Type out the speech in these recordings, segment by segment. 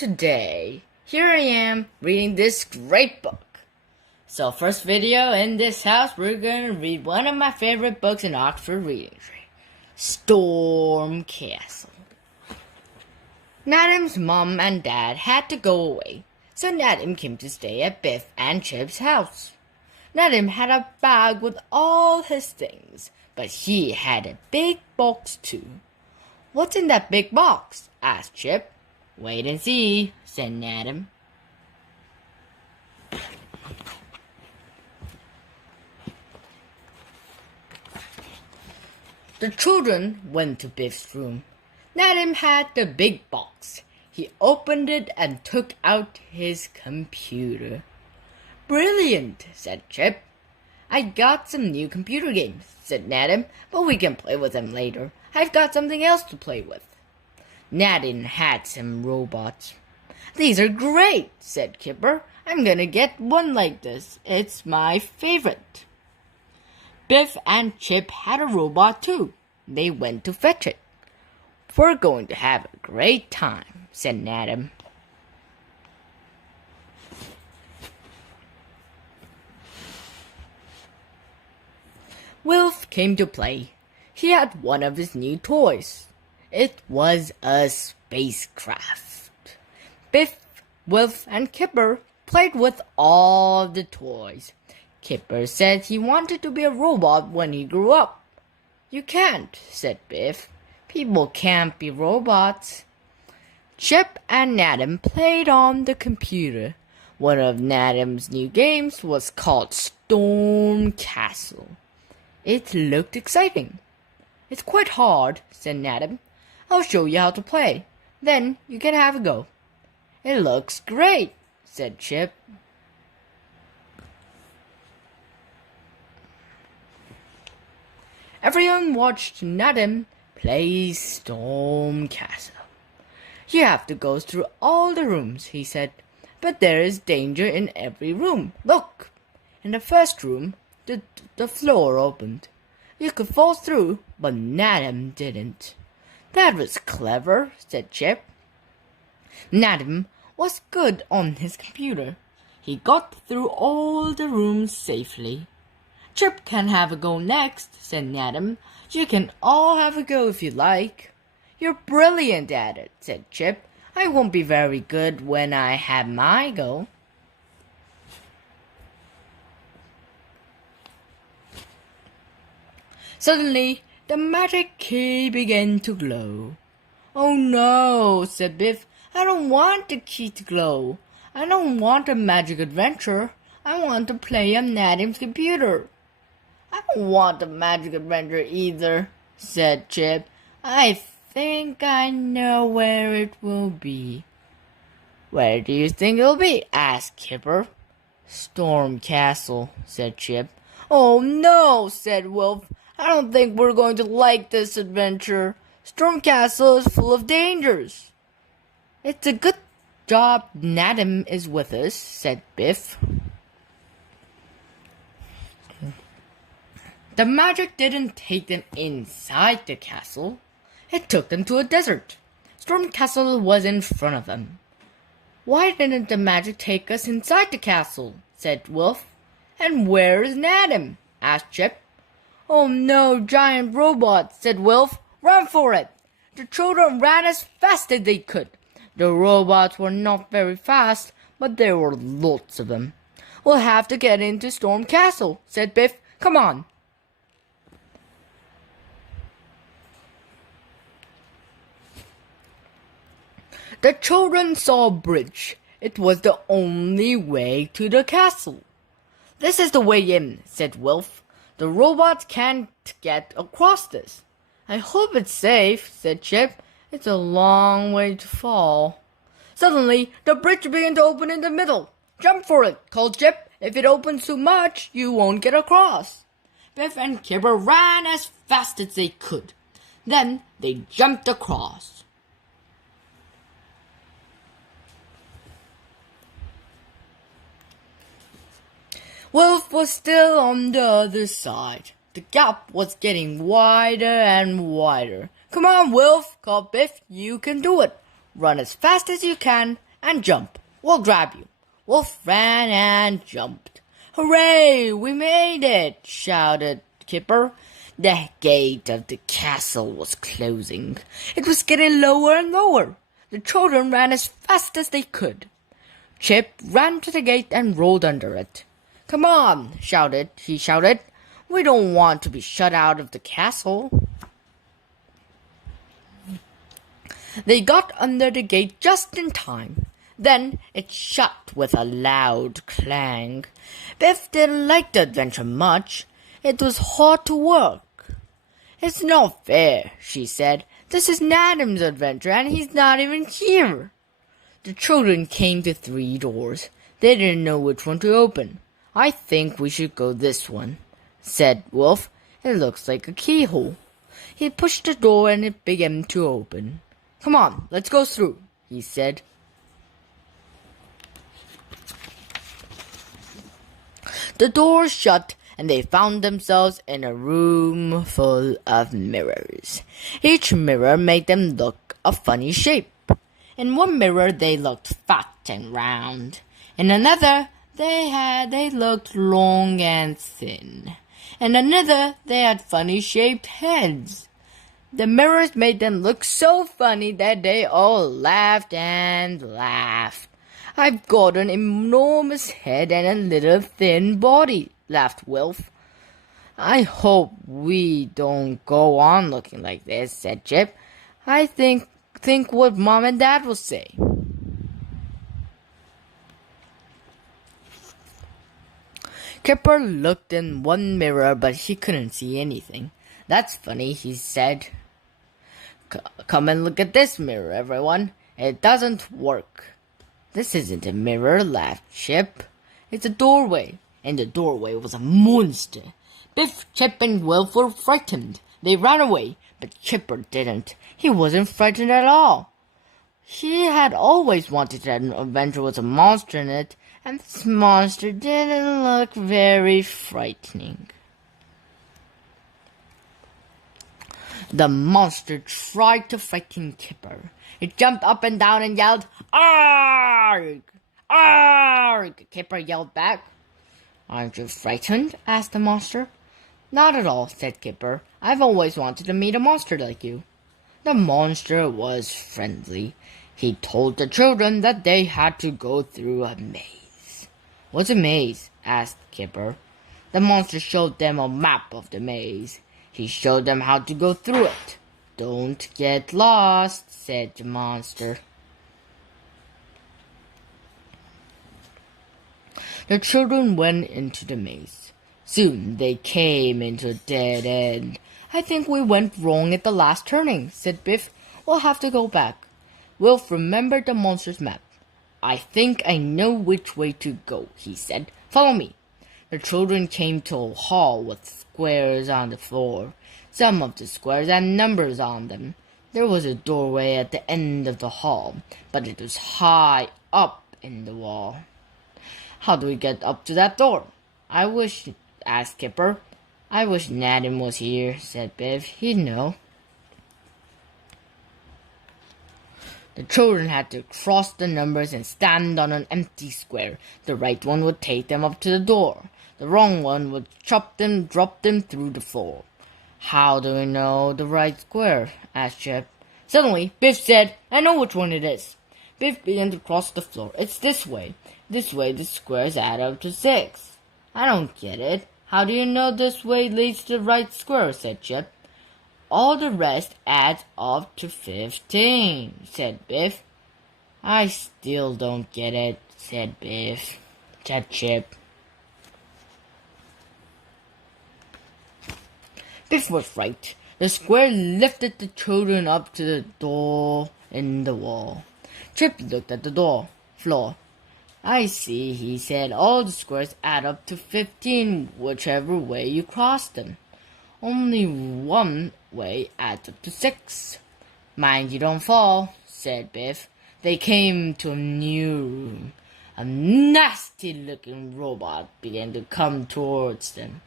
today, here I am reading this great book. So first video in this house, we're going to read one of my favorite books in Oxford Reading Tree, Storm Castle. Nadim's mom and dad had to go away, so Nadim came to stay at Biff and Chip's house. Nadim had a bag with all his things, but he had a big box too. "What's in that big box?" asked Chip. "Wait and see," said Nadim. The children went to Biff's room. Nadim had the big box. He opened it and took out his computer. "Brilliant," said Chip. "I got some new computer games," said Nadim, "but we can play with them later. I've got something else to play with." Nadim had some robots. "These are great," said Kipper. "I'm gonna get one like this. It's my favorite." Biff and Chip had a robot too. They went to fetch it. "We're going to have a great time," said Nadim. Wilf came to play. He had one of his new toys. It was a spacecraft. Biff, Wilf, and Kipper played with all the toys. Kipper said he wanted to be a robot when he grew up. "You can't," said Biff. "People can't be robots." Chip and Nadim played on the computer. One of Nadim's new games was called Storm Castle. It looked exciting. "It's quite hard," said Nadim. "I'll show you how to play. Then you can have a go." "It looks great," said Chip. Everyone watched Nadim play Storm Castle. "You have to go through all the rooms," he said. "But there is danger in every room. Look! In the first room, the floor opened. You could fall through, but Nadim didn't." "That was clever," said Chip. Nadim was good on his computer. He got through all the rooms safely. "Chip can have a go next," said Nadim. "You can all have a go if you like." "You're brilliant at it," said Chip. "I won't be very good when I have my go." Suddenly, the magic key began to glow. "Oh no," said Biff. "I don't want the key to glow. I don't want a magic adventure. I want to play on Nadim's computer." "I don't want a magic adventure either," said Chip. "I think I know where it will be." "Where do you think it'll be?" asked Kipper. "Storm Castle," said Chip. "Oh no," said Wilf. "I don't think we're going to like this adventure. Storm Castle is full of dangers." "It's a good job Nadim is with us," said Biff. The magic didn't take them inside the castle. It took them to a desert. Storm Castle was in front of them. "Why didn't the magic take us inside the castle?" said Wilf. "And where is Nadim?" asked Chip. "Oh no, giant robot," said Wilf. "Run for it." The children ran as fast as they could. The robots were not very fast, but there were lots of them. "We'll have to get into Storm Castle," said Biff. "Come on." The children saw a bridge. It was the only way to the castle. "This is the way in," said Wilf. "The robots can't get across this." "I hope it's safe," said Chip. "It's a long way to fall." Suddenly, the bridge began to open in the middle. "Jump for it," called Chip. "If it opens too much, you won't get across." Biff and Kipper ran as fast as they could. Then they jumped across. Wilf was still on the other side. The gap was getting wider and wider. "Come on, Wilf," called Biff. "You can do it. Run as fast as you can and jump. We'll grab you." Wolf ran and jumped. "Hooray! We made it!" shouted Kipper. The gate of the castle was closing. It was getting lower and lower. The children ran as fast as they could. Chip ran to the gate and rolled under it. "Come on," he shouted. "We don't want to be shut out of the castle." They got under the gate just in time. Then it shut with a loud clang. Biff didn't like the adventure much. It was hard to work. "It's not fair," she said. "This is Nadim's adventure and he's not even here." The children came to 3 doors. They didn't know which one to open. "I think we should go this one," said Wolf. "It looks like a keyhole." He pushed the door and it began to open. "Come on, let's go through," he said. The door shut and they found themselves in a room full of mirrors. Each mirror made them look a funny shape. In one mirror they looked fat and round. In another they looked long and thin. In another they had funny shaped heads. The mirrors made them look so funny that they all laughed and laughed. "I've got an enormous head and a little thin body," laughed Wolf. "I hope we don't go on looking like this," said Chip. "I think what Mom and Dad will say." Kipper looked in one mirror, but he couldn't see anything. "That's funny," he said. "Come and look at this mirror, everyone. It doesn't work." "This isn't a mirror," laughed Chip. "It's a doorway." In the doorway was a monster. Biff, Chip, and Wolf were frightened. They ran away, but Chipper didn't. He wasn't frightened at all. He had always wanted an adventure with a monster in it, and this monster didn't look very frightening. The monster tried to frighten Kipper. It jumped up and down and yelled, "Arg! Arg!" Kipper yelled back. "Aren't you frightened?" asked the monster. "Not at all," said Kipper. "I've always wanted to meet a monster like you." The monster was friendly. He told the children that they had to go through a maze. "What's a maze?" asked Kipper. The monster showed them a map of the maze. He showed them how to go through it. "Don't get lost," said the monster. The children went into the maze. Soon they came into a dead end. "I think we went wrong at the last turning," said Biff. "We'll have to go back." Wolf remembered the monster's map. "I think I know which way to go," he said. "Follow me." The children came to a hall with squares on the floor. Some of the squares had numbers on them. There was a doorway at the end of the hall, but it was high up in the wall. "How do we get up to that door?" asked Kipper. "I wish Nadim was here," said Biff. "He'd know." The children had to cross the numbers and stand on an empty square. The right one would take them up to the door. The wrong one would drop them through the floor. "How do we know the right square?" asked Chip. Suddenly, Biff said, "I know which one it is." Biff began to cross the floor. "It's this way. This way the squares add up to 6. "I don't get it. How do you know this way leads to the right square?" said Chip. "All the rest adds up to 15, said Biff. "I still don't get it," said Chip. Biff was right. The square lifted the children up to the door in the wall. Chip looked at the floor. "I see," he said. "All the squares add up to 15, whichever way you cross them. Only one way adds up to 6. "Mind you don't fall," said Biff. They came to a new room. A nasty-looking robot began to come towards them.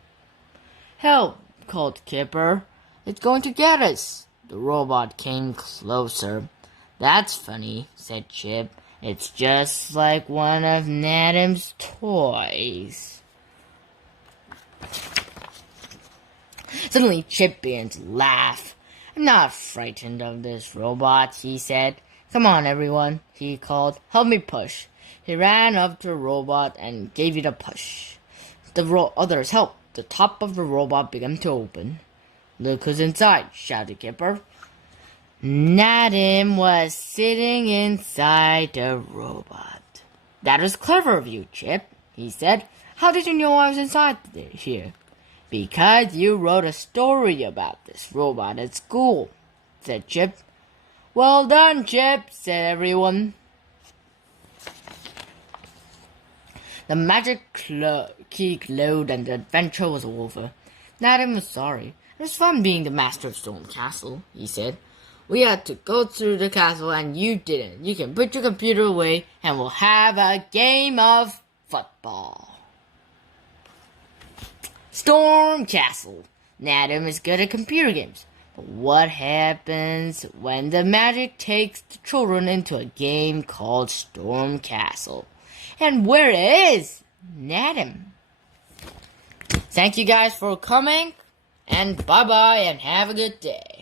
"Help!" called Kipper. "It's going to get us." The robot came closer. "That's funny," said Chip. It's just like one of Nadim's toys. Suddenly, Chip began to laugh. I'm not frightened of this robot, he said. Come on, everyone, he called. Help me push. He ran up to the robot and gave it a push. The others helped. The top of the robot began to open. Look who's inside, shouted Kipper. Nadim was sitting inside the robot. That was clever of you, Chip, he said. How did you know I was inside here? Because you wrote a story about this robot at school, said Chip. Well done, Chip, said everyone. The magic key glowed and the adventure was over. Nadim was sorry. It was fun being the master of Storm Castle, he said. We had to go through the castle and you didn't. You can put your computer away and we'll have a game of football. Storm Castle. Nadim is good at computer games. But what happens when the magic takes the children into a game called Storm Castle? And where is Nadim? Thank you guys for coming, and bye-bye, and have a good day.